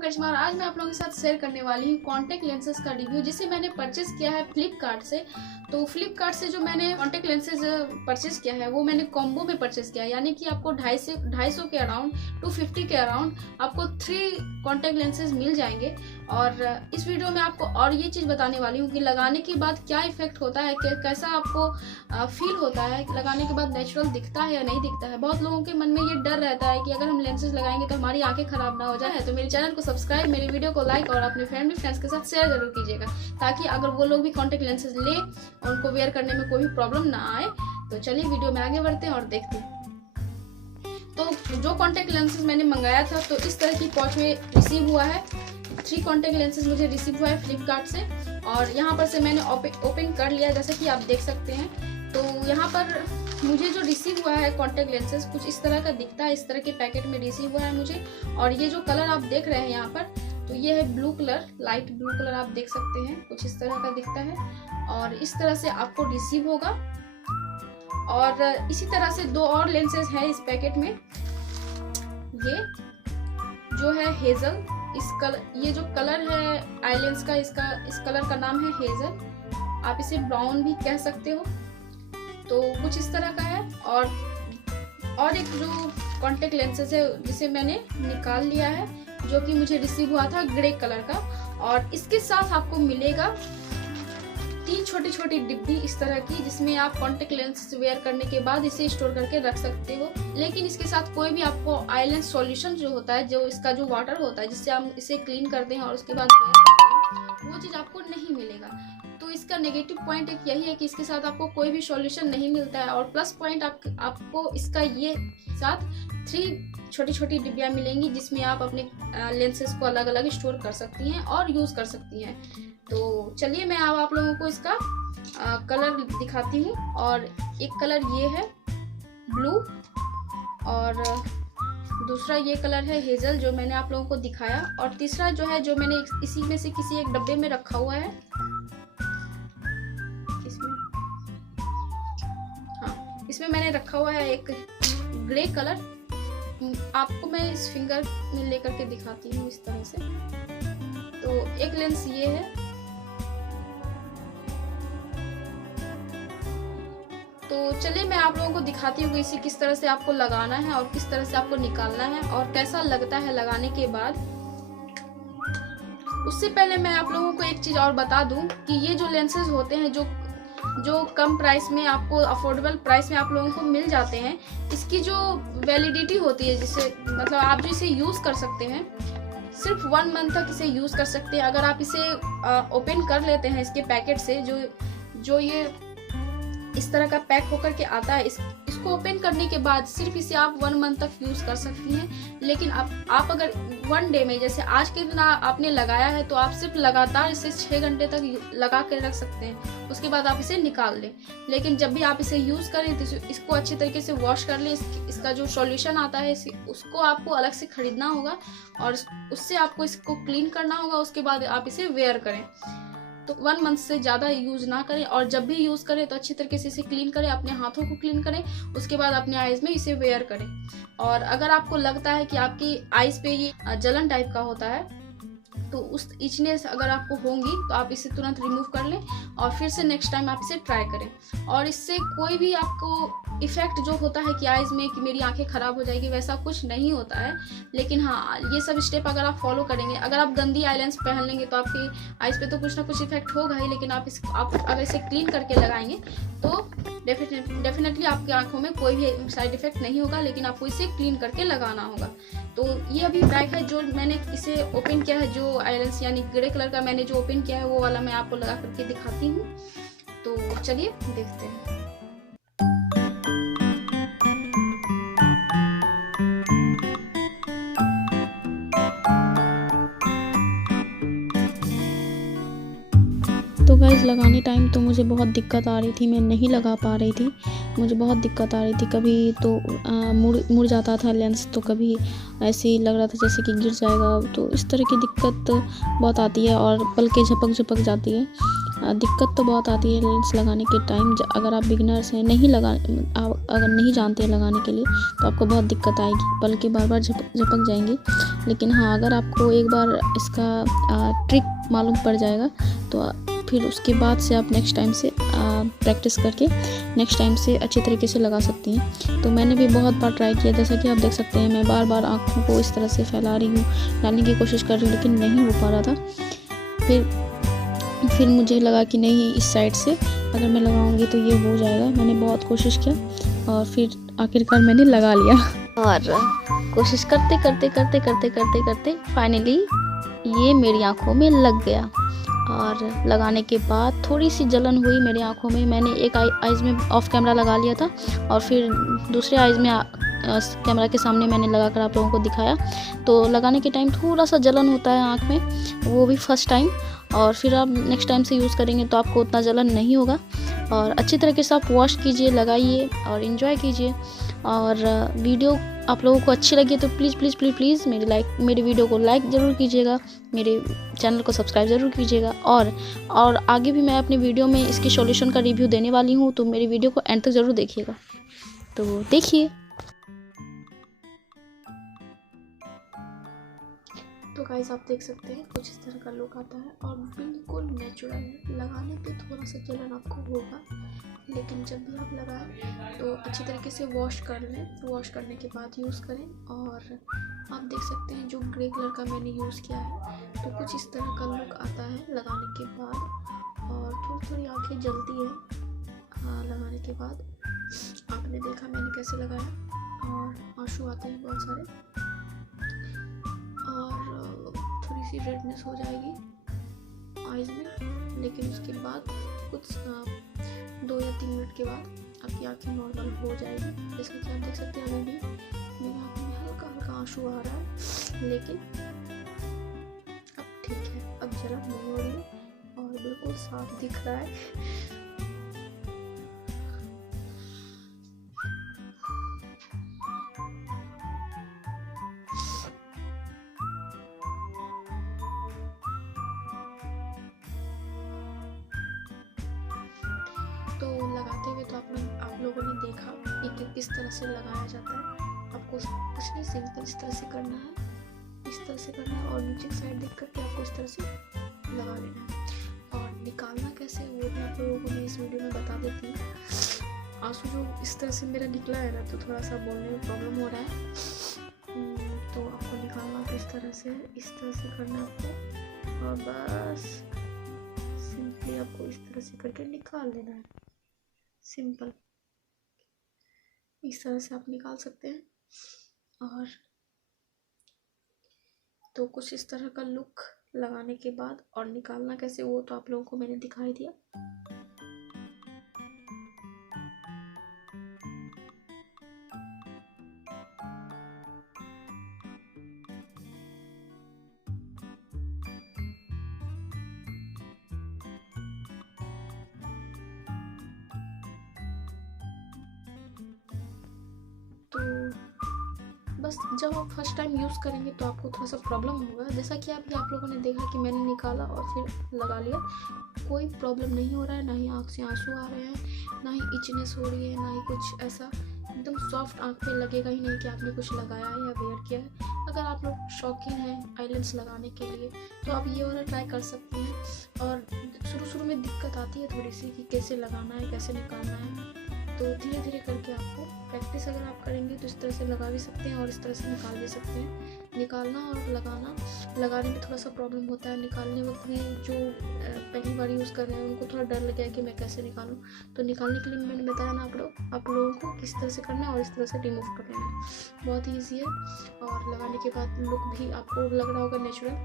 करिश्मा और आज मैं आप लोगों के साथ शेयर करने वाली हूँ कॉन्टैक्ट लेंसेज का रिव्यू जिसे मैंने परचेस किया है फ्लिपकार्ट से। तो फ्लिपकार्ट से जो मैंने कॉन्टैक्ट लेंसेज परचेस किया है वो मैंने कॉम्बो में परचेस किया है, यानी कि आपको 250 के अराउंड 250 के अराउंड आपको 3 कॉन्टैक्ट लेंसेज मिल जाएंगे। और इस वीडियो में आपको और ये चीज़ बताने वाली हूँ कि लगाने के बाद क्या इफेक्ट होता है, कैसा आपको फील होता है, लगाने के बाद नेचुरल दिखता है या नहीं दिखता है। बहुत लोगों के मन में ये डर रहता है कि अगर हम लेंसेज लगाएंगे तो हमारी आंखें खराब ना हो जाए। तो मेरे चैनल को सब्सक्राइब, मेरे वीडियो को लाइक और अपने फैमिली फ्रेंड्स के साथ शेयर जरूर कीजिएगा, ताकि अगर वो लोग भी कॉन्टैक्ट लेंसेज ले और उनको वेयर करने में कोई भी प्रॉब्लम ना आए। तो चलिए वीडियो में आगे बढ़ते हैं और देखते हैं। तो जो कॉन्टैक्ट लेंसेज मैंने मंगाया था तो इस तरह की पॉच में रिसीव हुआ है। 3 कॉन्टैक्ट लेंसेज मुझे रिसीव हुआ है फ्लिपकार्ट से और यहाँ पर से मैंने ओपन कर लिया, जैसे कि आप देख सकते हैं। तो यहाँ पर मुझे जो रिसीव हुआ है कॉन्टैक्ट लेंसेज कुछ इस तरह का दिखता है, इस तरह के पैकेट में रिसीव हुआ है मुझे। और ये जो कलर आप देख रहे हैं यहाँ पर, तो ये है blue colour, light blue colour आप देख सकते हैं, कुछ इस तरह का दिखता है और इस तरह से आपको रिसीव होगा। और इसी तरह से 2 और लेंसेज हैं इस पैकेट में। ये जो है हेजल, ये जो कलर है आई लेंस का, इस कलर का नाम है हेजल, आप इसे ब्राउन भी कह सकते हो। तो कुछ इस तरह का है। और एक जो कॉन्टैक्ट लेंसेज है जिसे मैंने निकाल लिया है, जो कि मुझे रिसीव हुआ था ग्रे कलर का। और इसके साथ आपको मिलेगा 3 छोटी छोटी डिब्बी इस तरह की, जिसमें आप कॉन्टैक्ट लेंस वेयर करने के बाद इसे स्टोर करके रख सकते हो। लेकिन इसके साथ कोई भी आपको आई लेंस सॉल्यूशन जो होता है, जो इसका जो वाटर होता है जिससे हम इसे क्लीन करते हैं और उसके बाद वेयर करते हैं, वो चीज़ आपको नहीं मिलेगा। तो इसका नेगेटिव पॉइंट एक यही है कि इसके साथ आपको कोई भी सॉल्यूशन नहीं मिलता है। और प्लस पॉइंट आपको इसका ये साथ 3 छोटी छोटी डिब्बियाँ मिलेंगी, जिसमें आप अपने लेंसेज को अलग अलग स्टोर कर सकती हैं और यूज़ कर सकती हैं। तो चलिए मैं अब आप लोगों को इसका कलर दिखाती हूँ। और एक कलर ये है ब्लू और दूसरा ये कलर है हेजल जो मैंने आप लोगों को दिखाया। और तीसरा जो है, जो मैंने इसी में से किसी एक डब्बे में रखा हुआ है, इसमें मैंने रखा हुआ है एक ग्रे कलर। आपको मैं इस फिंगर में लेकर के दिखाती हूँ इस तरह से। तो एक लेंस ये है, तो चलिए मैं आप लोगों को दिखाती हूँ कि इसे किस तरह से आपको लगाना है और किस तरह से आपको निकालना है और कैसा लगता है लगाने के बाद। उससे पहले मैं आप लोगों को एक चीज़ और बता दूं कि ये जो लेंसेज होते हैं जो कम प्राइस में, आपको अफोर्डेबल प्राइस में आप लोगों को मिल जाते हैं, इसकी जो वैलिडिटी होती है, जिसे मतलब आप जो इसे यूज़ कर सकते हैं, सिर्फ 1 मंथ तक इसे यूज़ कर सकते हैं। अगर आप इसे ओपन कर लेते हैं इसके पैकेट से, जो ये इस तरह का पैक होकर के आता है, इसको ओपन करने के बाद सिर्फ इसे आप 1 मंथ तक यूज़ कर सकती हैं। लेकिन आप अगर 1 डे में, जैसे आज के दिन आपने लगाया है, तो आप सिर्फ लगातार इसे 6 घंटे तक लगा कर रख सकते हैं, उसके बाद आप इसे निकाल लें। लेकिन जब भी आप इसे यूज़ करें तो इसको अच्छी तरीके से वॉश कर लें। इसका जो सॉल्यूशन आता है उसको आपको अलग से ख़रीदना होगा और उससे आपको इसको क्लीन करना होगा। उसके बाद आप इसे वेयर करें। तो 1 मंथ से ज़्यादा यूज़ ना करें और जब भी यूज़ करें तो अच्छी तरीके से इसे क्लीन करें, अपने हाथों को क्लीन करें, उसके बाद अपने आईज़ में इसे वेयर करें। और अगर आपको लगता है कि आपकी आईज़ पे ये जलन टाइप का होता है, तो उस इचनेस अगर आपको होंगी तो आप इसे तुरंत रिमूव कर लें और फिर से नेक्स्ट टाइम आप इसे ट्राई करें। और इससे कोई भी आपको इफ़ेक्ट जो होता है कि आइज़ में कि मेरी आंखें ख़राब हो जाएगी, वैसा कुछ नहीं होता है। लेकिन हाँ, ये सब स्टेप अगर आप फॉलो करेंगे, अगर आप गंदी आई लेंस पहन लेंगे तो आपकी आइज़ पे तो कुछ ना कुछ इफेक्ट होगा ही। लेकिन आप अगर इसे क्लीन करके लगाएंगे तो डेफिनेटली आपकी आंखों में कोई भी साइड इफेक्ट नहीं होगा। लेकिन आपको इसे क्लीन करके लगाना होगा। तो ये अभी पैक है जो मैंने इसे ओपन किया है, जो आई लेंस यानी ग्रे कलर का मैंने जो ओपन किया है, वो वाला मैं आपको लगा करके दिखाती हूँ। तो चलिए देखते हैं। तो गाइस लगाने टाइम तो मुझे बहुत दिक्कत आ रही थी, मैं नहीं लगा पा रही थी, मुझे बहुत दिक्कत आ रही थी। कभी तो मुड़ जाता था लेंस, तो कभी ऐसे ही लग रहा था जैसे कि गिर जाएगा। तो इस तरह की दिक्कत बहुत आती है और पलकें झपक जाती है। दिक्कत तो बहुत आती है लेंस लगाने के टाइम। अगर आप बिगिनर्स हैं, आप अगर नहीं जानते हैं लगाने के लिए, तो आपको बहुत दिक्कत आएगी, बल्कि बार बार झपक जाएंगी। लेकिन हाँ, अगर आपको एक बार इसका ट्रिक मालूम पड़ जाएगा तो फिर उसके बाद से आप नेक्स्ट टाइम से प्रैक्टिस करके नेक्स्ट टाइम से अच्छी तरीके से लगा सकती हैं। तो मैंने भी बहुत बार ट्राई किया, जैसा कि आप देख सकते हैं मैं बार बार आँखों को इस तरह से फैला रही हूँ, डालने की कोशिश कर रही हूँ, लेकिन नहीं हो पा रहा था। फिर मुझे लगा कि नहीं, इस साइड से अगर मैं लगाऊंगी तो ये हो जाएगा। मैंने बहुत कोशिश किया और फिर आखिरकार मैंने लगा लिया। और कोशिश करते फाइनली ये मेरी आंखों में लग गया। और लगाने के बाद थोड़ी सी जलन हुई मेरी आंखों में। मैंने एक आइज़ में ऑफ कैमरा लगा लिया था और फिर दूसरे आइज़ में कैमरा के सामने मैंने लगाकर आप लोगों को दिखाया। तो लगाने के टाइम थोड़ा सा जलन होता है आँख में, वो भी फर्स्ट टाइम। और फिर आप नेक्स्ट टाइम से यूज़ करेंगे तो आपको उतना जलन नहीं होगा। और अच्छी तरीके से आप वॉश कीजिए, लगाइए और इन्जॉय कीजिए। और वीडियो आप लोगों को अच्छी लगी तो प्लीज़ मेरी वीडियो को लाइक ज़रूर कीजिएगा, मेरे चैनल को सब्सक्राइब ज़रूर कीजिएगा। और आगे भी मैं अपने वीडियो में इसके सॉल्यूशन का रिव्यू देने वाली हूँ, तो मेरी वीडियो को एंड तक ज़रूर देखिएगा। तो देखिए। तो गाइस आप देख सकते हैं कुछ इस तरह का लुक आता है और बिल्कुल नेचुरल है। लगाने पे थोड़ा सा जलन आपको होगा, लेकिन जब भी आप लगाएं तो अच्छी तरीके से वॉश कर लें। वॉश करने के बाद यूज़ करें। और आप देख सकते हैं जो ग्रे कलर का मैंने यूज़ किया है, तो कुछ इस तरह का लुक आता है लगाने के बाद। और थोड़ी आँखें जलती हैं लगाने के बाद। आपने देखा मैंने कैसे लगाया, और आंसू आते हैं बहुत सारे, और थोड़ी सी रेडनेस हो जाएगी आइज़ में। लेकिन उसके बाद कुछ 2 या 3 मिनट के बाद आपकी आँखें नॉर्मल हो जाएगी। जैसा कि आप देख सकते हैं अभी भी मेरी आँखों में हल्का हल्का आंसू आ रहा है, लेकिन अब ठीक है, अब जलन नहीं हो रही है और बिल्कुल साफ दिख रहा है। तो लगाते हुए तो आप लोगों ने देखा कि किस तरह से लगाया जाता है। आपको कुछ नहीं, सिंपल इस तरह से करना है, इस तरह से करना है, और नीचे साइड देख करके आपको इस तरह से लगा लेना है। और निकालना कैसे वो भी आप लोगों को मैं इस वीडियो में बता देती हूँ। आंसू जो इस तरह से मेरा निकला है ना, तो थोड़ा सा बोलने में प्रॉब्लम हो रहा है। तो आपको निकालना तो इस तरह से करना है आपको, और बस सिंपली आपको इस तरह से करके निकाल लेना है। सिंपल इस तरह से आप निकाल सकते हैं। और तो कुछ इस तरह का लुक लगाने के बाद, और निकालना कैसे वो तो आप लोगों को मैंने दिखाई दिया। तो बस जब आप फर्स्ट टाइम यूज़ करेंगे तो आपको थोड़ा सा प्रॉब्लम होगा। जैसा कि अभी आप लोगों ने देखा कि मैंने निकाला और फिर लगा लिया, कोई प्रॉब्लम नहीं हो रहा है, ना ही आँख से आंसू आ रहे हैं, ना ही इचनेस हो रही है, ना ही कुछ ऐसा। एकदम सॉफ्ट आँख पे लगेगा ही नहीं कि आपने कुछ लगाया है या वेयर किया है। अगर आप लोग शौकीन हैं आईलेंस लगाने के लिए तो आप ये वाला ट्राई कर सकते हैं। और शुरू में दिक्कत आती है थोड़ी सी कि कैसे लगाना है, कैसे निकालना है, तो धीरे धीरे करके आपको प्रैक्टिस अगर आप करेंगे तो इस तरह से लगा भी सकते हैं और इस तरह से निकाल भी सकते हैं। निकालना और लगाने में थोड़ा सा प्रॉब्लम होता है। निकालने वक्त भी जो पहली बार यूज़ कर रहे हैं उनको थोड़ा डर लगे कि मैं कैसे निकालूं, तो निकालने के लिए मैंने बताया ना आप लोगों को किस तरह से करना है और इस तरह से रिमूव कर लेना है। बहुत ही ईजी है। और लगाने के बाद लुक भी आपको लग रहा होगा नेचुरल,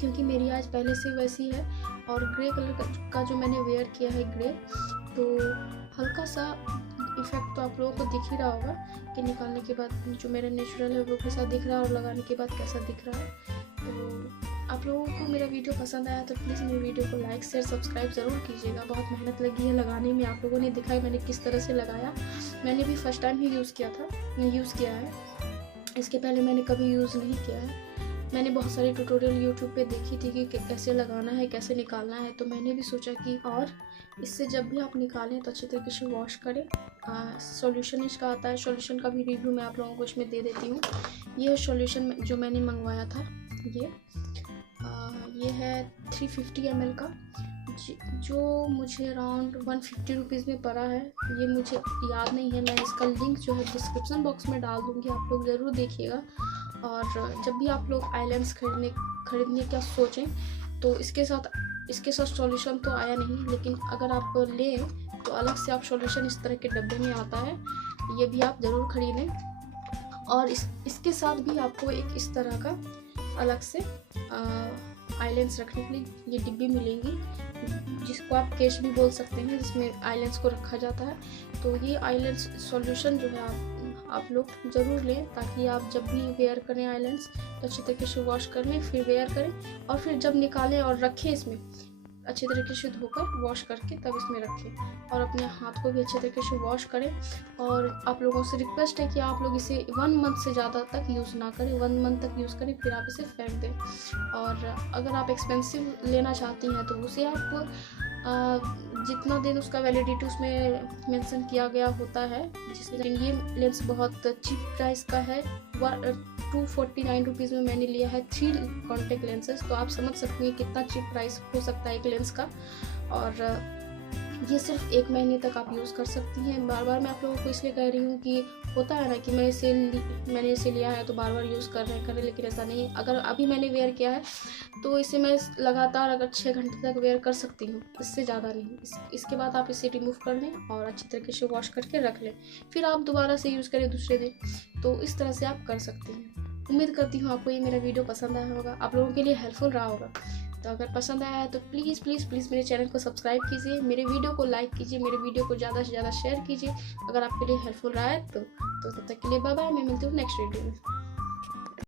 क्योंकि मेरी आइज़ पहले से वैसी है। और ग्रे कलर का जो मैंने वेयर किया है ग्रे, तो हल्का सा इफेक्ट तो आप लोगों को दिख ही रहा होगा कि निकालने के बाद जो मेरा नेचुरल है वो कैसा दिख रहा है और लगाने के बाद कैसा दिख रहा है। तो आप लोगों को मेरा वीडियो पसंद आया तो प्लीज़ मेरे वीडियो को लाइक शेयर सब्सक्राइब ज़रूर कीजिएगा। बहुत मेहनत लगी है लगाने में, आप लोगों ने देखा है मैंने किस तरह से लगाया। मैंने भी फर्स्ट टाइम ही यूज़ किया है, इसके पहले मैंने कभी यूज़ नहीं किया है। मैंने बहुत सारे ट्यूटोरियल यूट्यूब पे देखी थी कि कैसे लगाना है, कैसे निकालना है। तो मैंने भी सोचा कि और इससे जब भी आप निकालें तो अच्छे तरीके से वॉश करें। सॉल्यूशन इसका आता है, सॉल्यूशन का भी रिव्यू मैं आप लोगों को इसमें दे देती हूँ। ये सॉल्यूशन जो मैंने मंगवाया था, ये है 350 ml का, जो मुझे अराउंड 150 रुपीज़ में पड़ा है। ये मुझे याद नहीं है, मैं इसका लिंक जो है डिस्क्रिप्शन बॉक्स में डाल दूँगी, आप लोग ज़रूर देखिएगा। और जब भी आप लोग आईलैंड्स खरीदने का सोचें तो इसके साथ सॉल्यूशन तो आया नहीं, लेकिन अगर आप लें तो अलग से आप सॉल्यूशन इस तरह के डब्बे में आता है, ये भी आप ज़रूर खरीदें। और इसके साथ भी आपको एक इस तरह का अलग से आईलैंड्स रखने के लिए ये डिब्बी मिलेंगी, जिसको आप केस भी बोल सकते हैं, जिसमें आईलैंड्स को रखा जाता है। तो ये आईलैंड्स सॉल्यूशन जो है आप लोग ज़रूर लें, ताकि आप जब भी वेयर करें आईलैंड्स तो अच्छे तरीके से वॉश कर लें, फिर वेयर करें और फिर जब निकालें और रखें इसमें अच्छे तरीके से धोकर वॉश करके तब इसमें रखें। और अपने हाथ को भी अच्छे तरीके से वॉश करें। और आप लोगों से रिक्वेस्ट है कि आप लोग इसे 1 मंथ से ज़्यादा तक यूज़ ना करें, 1 मंथ तक यूज़ करें फिर आप इसे फेंक दें। और अगर आप एक्सपेंसिव लेना चाहती हैं तो उसे आप जितना दिन उसका वैलिडिटी उसमें मेंशन किया गया होता है, लेकिन ये लेंस बहुत चीप प्राइस का है। 249 रुपीज़ में मैंने लिया है 3 कॉन्टेक्ट लेंसेज, तो आप समझ सकते हैं कितना चीप प्राइस हो सकता है एक लेंस का। और ये सिर्फ 1 महीने तक आप यूज़ कर सकती हैं। बार बार मैं आप लोगों को इसलिए कह रही हूँ कि होता है ना कि मैंने इसे लिया है तो बार बार यूज़ कर रहे हैं, लेकिन ऐसा नहीं है। अगर अभी मैंने वेयर किया है तो इसे मैं लगातार अगर 6 घंटे तक वेयर कर सकती हूँ, इससे ज़्यादा नहीं। इसके बाद आप इसे रिमूव कर लें और अच्छी तरीके से वॉश करके रख लें, फिर आप दोबारा से यूज़ करें दूसरे दिन। तो इस तरह से आप कर सकती हैं। उम्मीद करती हूँ आपको ये मेरा वीडियो पसंद आया होगा, आप लोगों के लिए हेल्पफुल रहा होगा। तो अगर पसंद आया है तो प्लीज़ प्लीज़ प्लीज़ मेरे चैनल को सब्सक्राइब कीजिए, मेरे वीडियो को लाइक कीजिए, मेरे वीडियो को ज़्यादा से ज़्यादा शेयर कीजिए अगर आपके लिए हेल्पफुल रहा है तो तब तक के लिए बाय बाय। मैं मिलती हूँ नेक्स्ट वीडियो में।